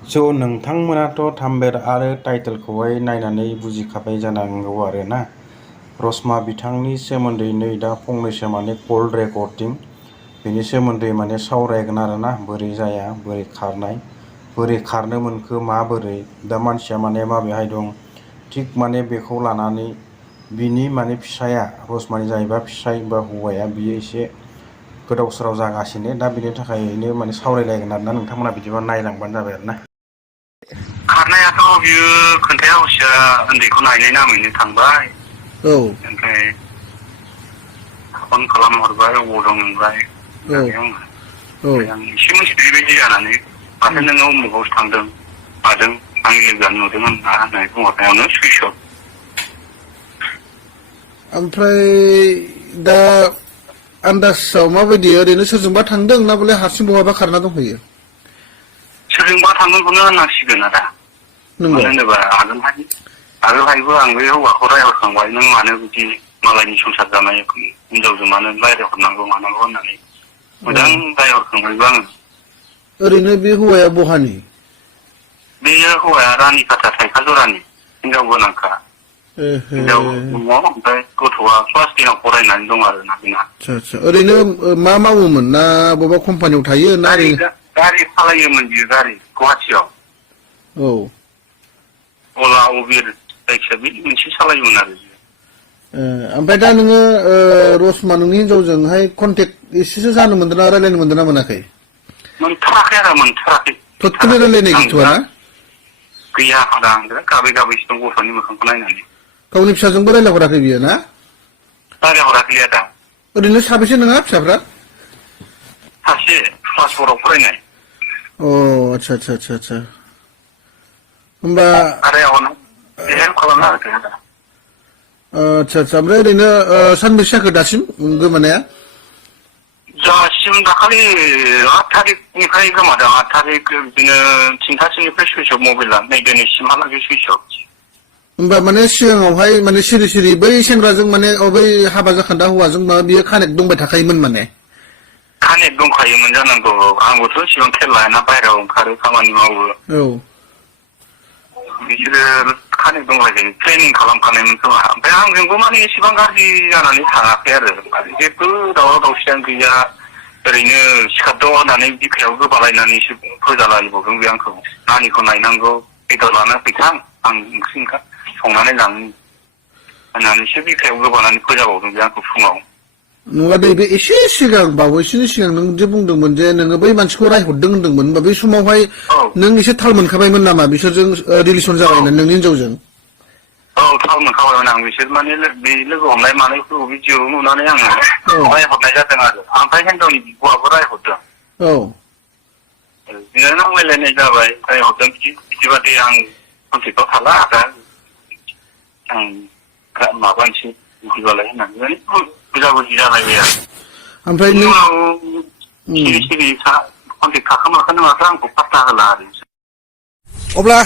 स' नोंथांमोनाथ' थाम्बनेल आरो टाइटेलखौहाय नायनानै बुजिखाबाय जानांगौ आरो ना। रसमा बिथांनि सोमोन्दै नै दा फंनैसो माने कल रेकर्डिं बेनि सोमोन्दै माने सावरायगोन आरो ना। बोरै जाया, बोरै खारनाय, बोरै खारनो मोनखो, माबोरै दा मानसिया माने माबेहाय दं, थिग माने बेखौ लानानै बिनि माने फिसाया रसमानि जाहैबा फिसाय बा हौवाया बियो एसे गोदाव सोराव जागासिनो। दा बिनि थाखायनो माने सावरायलायगोन आरोना। नोंथांमोना बिदिबा नायलांबानो जाबाय आरो ना। खारनायाथ' बियो खोन्थाया हसिया उन्दैखौ नायनाय नामैनो थांबाय। ओमफ्राय फन खालामहरबाय, अबाव दं नोंलाय होननानै आङो। ओमफ्राय आं एसे मिथिदों बेबायदि जानानै, माथो नोङो उमुगावसो थांदों मादों, आंनि लोगोआनो नुदों होननानै बुंहरनायावनो सुइस अफ। ओमफ्राय दा आन्दाजाव माबायदि, ओरैनो सोरजोंबा थांदों ना बले हारसिं बहाबा खारना दंहैयो? सोरजोंबा थांदोंखौनो होननांसिगोन आदा। नंगौ? मानो होनोबा आगोलहायबो आं बे हौवाखौ रायहरखांबाय, नों मानो बिदि मालायनि संसार जानाय हिनजावजों मानो रायहरनांगौ मानांगौ होननानै मोजां रायहरखांबायबो आङो। ओरैनो बे हौवाया बहानि? बेयो हौवाया रानिखाथा, थाइखाजरानि, हिनजाव गोनांखा। हिनजाव दङ, ओमफ्राय गथ'आ क्लास 10 आव फरायनानै दं आरो ना बेना। आच्छा। ओरैनो मा मावोमोन? ना बबेबा कम्पानियाव थायो ना ओरैनो? गारि सालायोमोन बियो, गारि गुवाहाटियाव। अला, उबेर जायखिया बे मोनसे सालायोमोन आरो। ओमफ्राय दा नोङो रसमा नोंनि हिनजावजोंहाय कन्टेक्ट एसेसो जानो मोनदों ना, रायलायनो मोनदों ना मोनाखै? मोनथाराखै आरो, मोनथाराखै। थथखौनो रायलायनाय गैथ'आ ना? गैया आदा, आं गाबै गाबैसो दं गथ'नि मोखांखौ नायनानै। गावनि फिसाजोंबो रायलायहराखै बियो ना? रायलायहराखै आदा। ओरैनो साबेसे नोंहा फिसाफ्रा? सासे क्लास 4 आव फरायनाय। आच्छा। होमबा हेल्प खालामना होदो आदा। आच्छा। ओमफ्राय ओरैनो सानबेसे जाखो दासिम गोमानाया? दासिम दाखालि 8 थारिखनिफ्राय गोमादों। 8 थारिख बिदिनो 3थासोनिफ्राय सुइस अफ मबाइला, नै दिनैसिमहालागै सुइस अफ। होमबा माने सिगाङावहाय माने सिरि सिरि बै सेंग्राजों माने बै हाबा जाखान्दा हौवाजों माने बियो कानेक्ट दंबाय थाखायोमोन माने? कानेक्ट दंखायोमोन जानांगौ। आंबोथ' एसेबां खेल लायाना, बाहेरायाव ओंखारो, खामानि मावो। बिसोरो कानेक्ट दंलायखायो, ट्रेनिं खालामखानायमोन खोमा। ओमफ्राय आंजोंबो माने एसेबां गाज्रि जानानै थाङाखै आरो। जेबो दावराव दावसियानो गैया। ओरैनो सिखारद' होननानै बिखायाव गोबालायनानैसो फोजालायबावदों बे आंखौ। नानिखौ नायनांगौ, बेदर लाना फैथां, आं ओंख्रि संनानै लांनि होननानैसो बिखायाव गोबानानै फोजाबावदों बे आंखौ फुङाव। नङा दे, बे एसे सिगां, बावैसोनि सिगां नों जे बुंदोंमोन जे नोङो बै मानसिखौ रायहरदों होनदोंमोन, होनबा बै समावहाय नों एसे थाल मोनखाबायमोन नामा बिसोरजों रिलेसन जाबायमोन नोंनि हिनजावजों? थाल मोनखाबायमोन आं। बिसोर माने बे लोगो हमनाय मानायखौ भिडिअ नुनानै आङो रायहरनाय जादों आरो। ओमफ्राय हिनजावनि बिब'आबो रायहरदों। बिदिनो नांलायलायनाय जाबाय, रायहरदों, बिदिबादि आं कन्टेक्टआव थाला दा, आं माबानोसै बिदिबालाय होननानै बुजा-बुजि जालायबाय आरो। ओमफ्राय बिनि नों उनाव सिरि कन्टेक्ट थाखोमाखोना माखो आंखौ पात्ता होला आरो। अब्ला